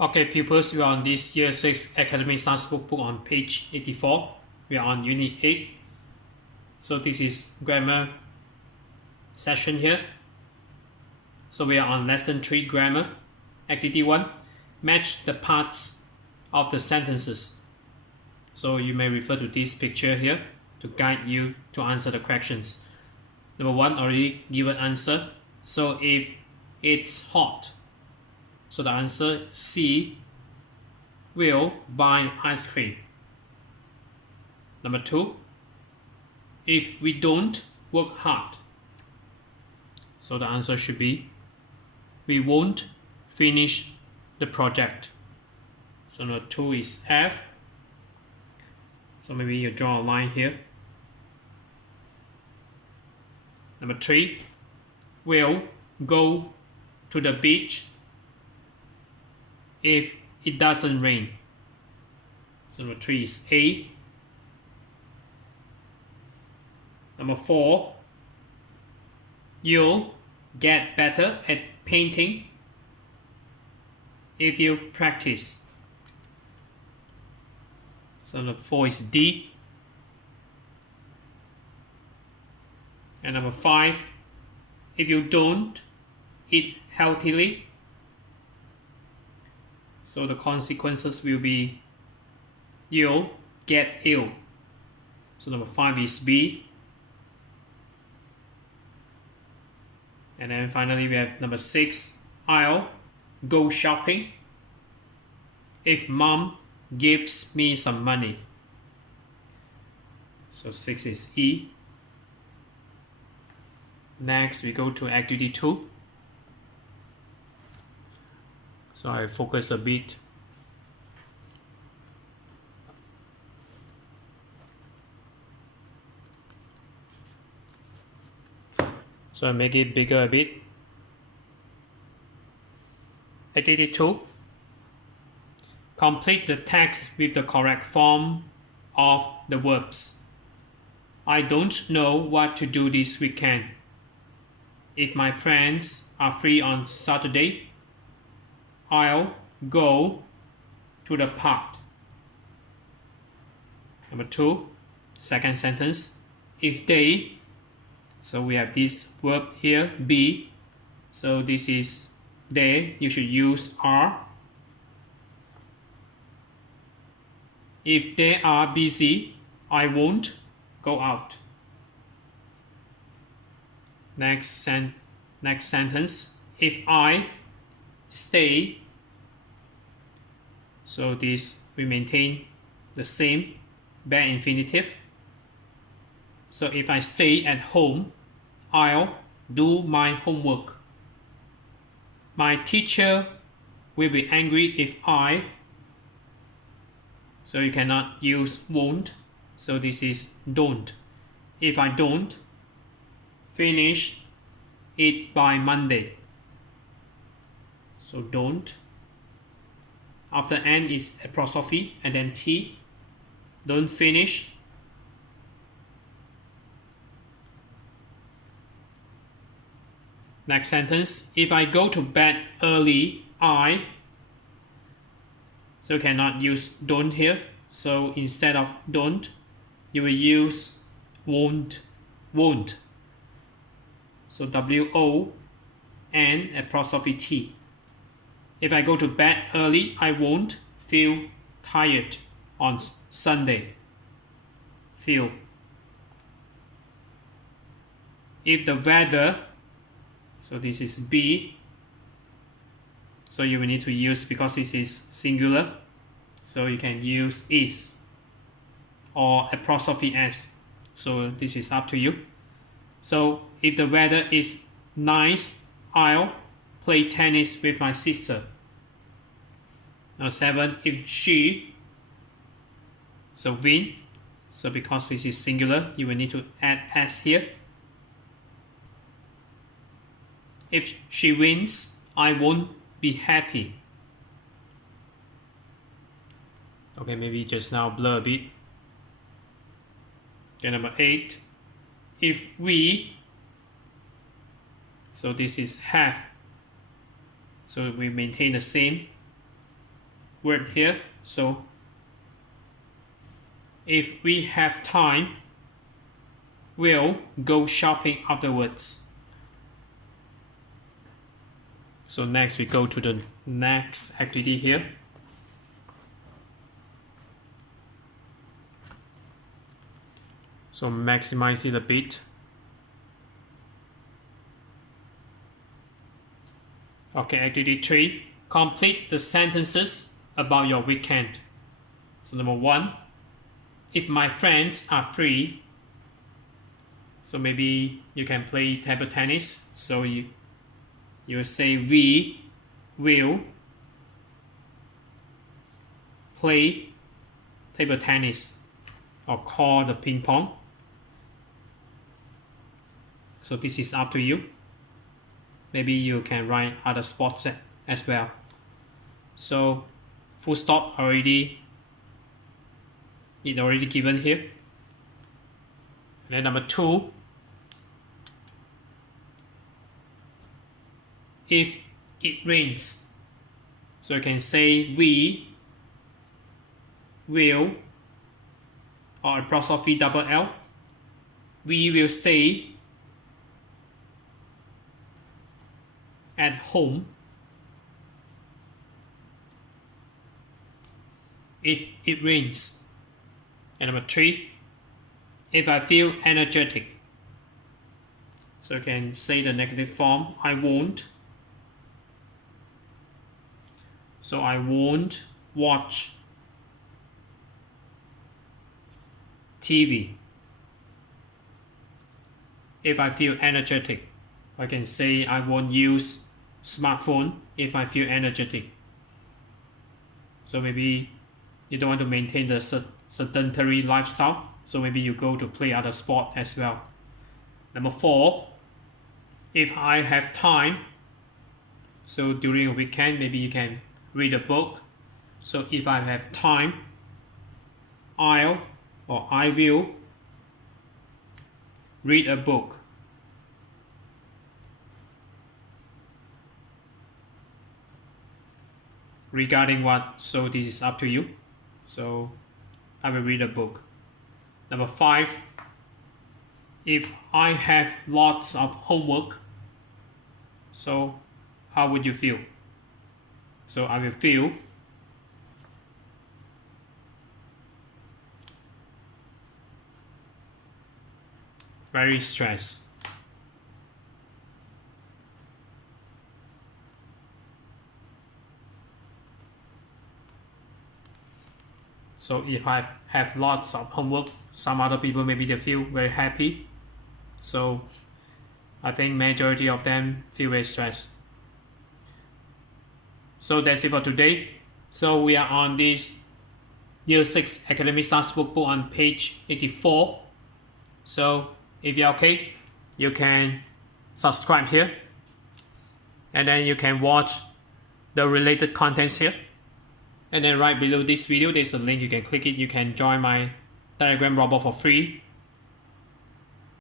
Okay, pupils, we are on this Year 6 Academy Stars Workbook on page 84. We are on Unit 8. So this is grammar session here. So we are on Lesson 3 Grammar. Activity 1. Match the parts of the sentences. So you may refer to this picture here to guide you to answer the questions. Number 1, already given answer. So if it's hot, so the answer C, will buy ice cream. Number 2, if we don't work hard, so the answer should be we won't finish the project. So number 2 is F. So maybe you draw a line here. Number 3, we'll go to the beach if it doesn't rain. So number 3 is A. Number 4, you'll get better at painting if you practice. So number 4 is D. And number 5, if you don't eat healthily, so the consequences will be you'll get ill. So number 5 is B. And then finally we have number 6, I'll go shopping if mom gives me some money. So 6 is E. Next we go to activity 2. So I focus a bit. So I make it bigger a bit. Activity 2. Complete the text with the correct form of the verbs. I don't know what to do this weekend. If my friends are free on Saturday, I'll go to the park. Number 2, second sentence. If they, so we have this verb here, be. So this is they, you should use are. If they are busy, I won't go out. Next sentence. If I stay, so this we maintain the same bare infinitive. So if I stay at home, I'll do my homework. My teacher will be angry if I, so you cannot use won't, so this is don't. If I don't finish it by Monday, so don't. After N is apostrophe and then T. Don't finish. Next sentence. If I go to bed early, I. So you cannot use don't here. So instead of don't, you will use won't. Won't. So W-O-N apostrophe T. If I go to bed early, I won't feel tired on Sunday. Feel. If the weather, so this is B, so you will need to use, because this is singular, so you can use is or apostrophe S. So this is up to you. So if the weather is nice, I'll play tennis with my sister. Number 7, if she, so win, so because this is singular, you will need to add S here. If she wins, I won't be happy. Okay, maybe just now blur a bit. Okay, number 8, if we, so this is have, so we maintain the same. word here. So if we have time, we'll go shopping afterwards. So next we go to the next activity here. So maximize it a bit. Okay, activity 3. Complete the sentences about your weekend. So number 1, if my friends are free. So maybe you can play table tennis. So you say we will play table tennis or call the ping pong. So this is up to you. Maybe you can write other sports as well. So full stop already given here. And then number 2, if it rains. So you can say we will, or apostrophe double L, we will stay at home if it rains. And number 3, if I feel energetic. So you can say the negative form, I won't. So I won't watch TV if I feel energetic. I can say I won't use smartphone if I feel energetic. So maybe you don't want to maintain the sedentary lifestyle. So maybe you go to play other sport as well. Number 4, if I have time. So during a weekend, maybe you can read a book. So if I have time, I will read a book. Regarding what? So this is up to you. So I will read a book. Number 5, if I have lots of homework. So how would you feel? So I will feel very stressed. So if I have lots of homework, some other people maybe they feel very happy. So I think majority of them feel very stressed. So that's it for today. So we are on this Year 6 Academy Stars Workbook on page 84. So if you're okay, you can subscribe here. And then you can watch the related contents here. And then right below this video, there's a link. You can click it. You can join my Telegram robot for free.